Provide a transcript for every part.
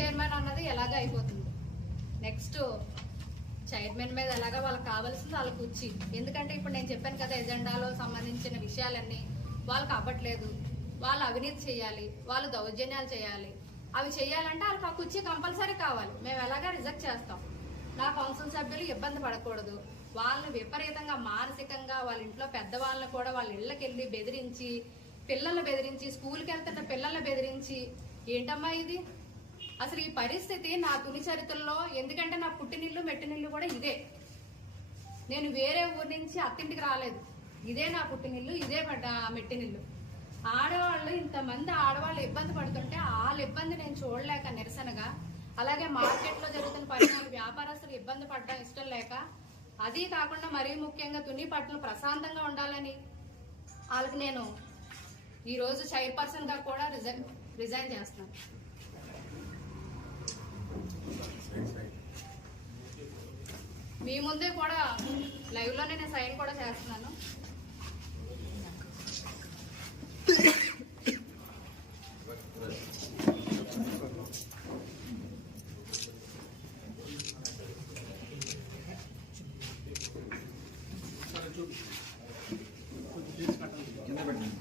అయిపోతుంది? Next chairman మీద ఎలాగా వాళ్ళకి కావాల్సింది వాళ్ళకి వచ్చి ఎందుకంటే ఇప్పుడు నేను చెప్పాను కదా ఎజెండాలో సంబంధించిన విషయాలన్నీ వాళ్ళకి అవ్వట్లేదు. వాళ్ళు అవినీతి చేయాలి వాళ్ళు దౌర్జన్యాలు చేయాలి. అవి చేయాలంటే వాళ్ళకి ఆ కుర్చీ కంపల్సరీ కావాలి. మేము ఎలాగా రిజెక్ట్ చేస్తాం? నా కౌన్సిల్ సభ్యులు ఇబ్బంది పడకూడదు. వాళ్ళని విపరీతంగా మానసికంగా వాళ్ళ ఇంట్లో పెద్దవాళ్ళని కూడా వాళ్ళ ఇళ్ళకి వెళ్ళి బెదిరించి పిల్లల్ని బెదిరించి స్కూల్కి వెళ్తున్న పిల్లల్ని బెదిరించి ఏంటమ్మా ఇది? అసలు ఈ పరిస్థితి నా తుని చరిత్రలో ఎందుకంటే నా పుట్టినిల్లు మెట్టినిల్లు కూడా ఇదే. నేను వేరే ఊరి నుంచి అత్తింటికి రాలేదు. ఇదే నా పుట్టినిల్లు ఇదే పడ్డ మెట్టినిల్లు ఆడవాళ్ళు ఇంతమంది ఆడవాళ్ళు ఇబ్బంది పడుతుంటే వాళ్ళ ఇబ్బంది నేను చూడలేక నిరసనగా అలాగే మార్కెట్లో జరుగుతున్న పరిణామాలు వ్యాపారస్తులు ఇబ్బంది పడడం ఇష్టం లేక అది కాకుండా మరీ ముఖ్యంగా తుని పట్టణం ప్రశాంతంగా ఉండాలని వాళ్ళకి నేను ఈరోజు చైర్పర్సన్గా కూడా రిజైన్ రిజైన్ చేస్తున్నాను. మీ ముందే కూడా లైవ్లోనే నేను సైన్ కూడా చేస్తున్నాను.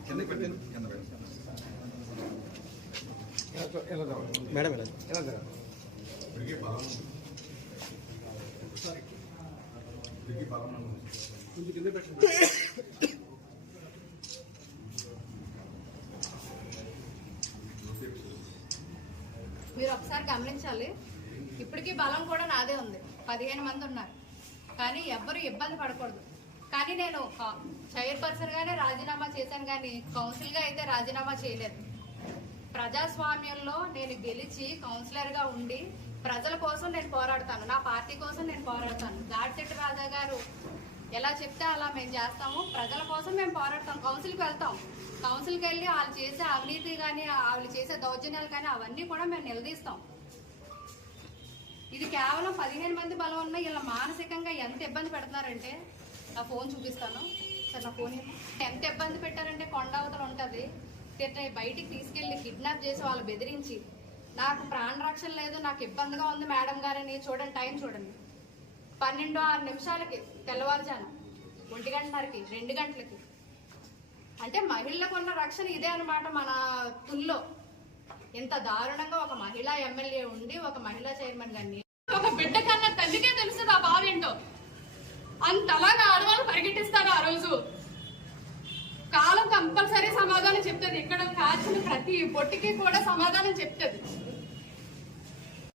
కింద పెట్టండి కింద మేడం ఎలా ఎలా జరగాలి ఇప్పటికీ బలం ఇప్పటికీ బలం ఉంది. కొంచెం కింద పెట్టండి మీరు ఒకసారి గమనించాలి. ఇప్పటికీ బలం కూడా నాదే ఉంది. పదిహేను మంది ఉన్నారు. కానీ ఎవ్వరు ఇబ్బంది పడకూడదు. కానీ నేను చైర్పర్సన్గానే రాజీనామా చేశాను కానీ కౌన్సిల్గా అయితే రాజీనామా చేయలేదు. ప్రజాస్వామ్యంలో నేను గెలిచి కౌన్సిలర్గా ఉండి ప్రజల కోసం నేను పోరాడతాను. నా పార్టీ కోసం నేను పోరాడతాను. దాడిచెట్టు రాజా గారు ఎలా చెప్తే అలా మేము చేస్తాము. ప్రజల కోసం మేము పోరాడతాం. కౌన్సిల్కి వెళ్తాం. కౌన్సిల్కి వెళ్ళి వాళ్ళు చేసే అవినీతి కానీ వాళ్ళు చేసే దౌర్జన్యాలు కానీ అవన్నీ కూడా మేము నిలదీస్తాం. ఇది కేవలం పదిహేను మంది బలం ఉన్న ఇలా మానసికంగా ఎంత ఇబ్బంది పెడుతున్నారంటే నా ఫోన్ చూపిస్తాను. సార్ నా ఫోన్ ఎంత ఇబ్బంది పెట్టారంటే బయటికి తీసుకెళ్ళి కిడ్నాప్ చేసి వాళ్ళు బెదిరించి నాకు ప్రాణ రక్షణ లేదు నాకు ఇబ్బందిగా ఉంది మేడం గారని చూడండి టైం చూడండి. పన్నెండు ఆరు నిమిషాలకి తెల్లవారుజాను ఒంటి గంటన్నరకి రెండు గంటలకి. అంటే మహిళలకు ఉన్న రక్షణ ఇదే అన్నమాట మన తుల్లో. ఇంత దారుణంగా ఒక మహిళా ఎమ్మెల్యే ఉండి ఒక మహిళా చైర్మన్ గారిని ఒక బిడ్డ కన్నా తల్లికే తెలుస్తుంది ఆ బాధ ఏంటో అంతలాగా ఆడవాళ్ళు పరిగెట్టిస్తారు ఆ రోజు? కాలం కంపల్సరీ సమాధానం చెప్తుంది. ఇక్కడ కాల్చిన ప్రతి పొట్టికి కూడా సమాధానం చెప్తుంది.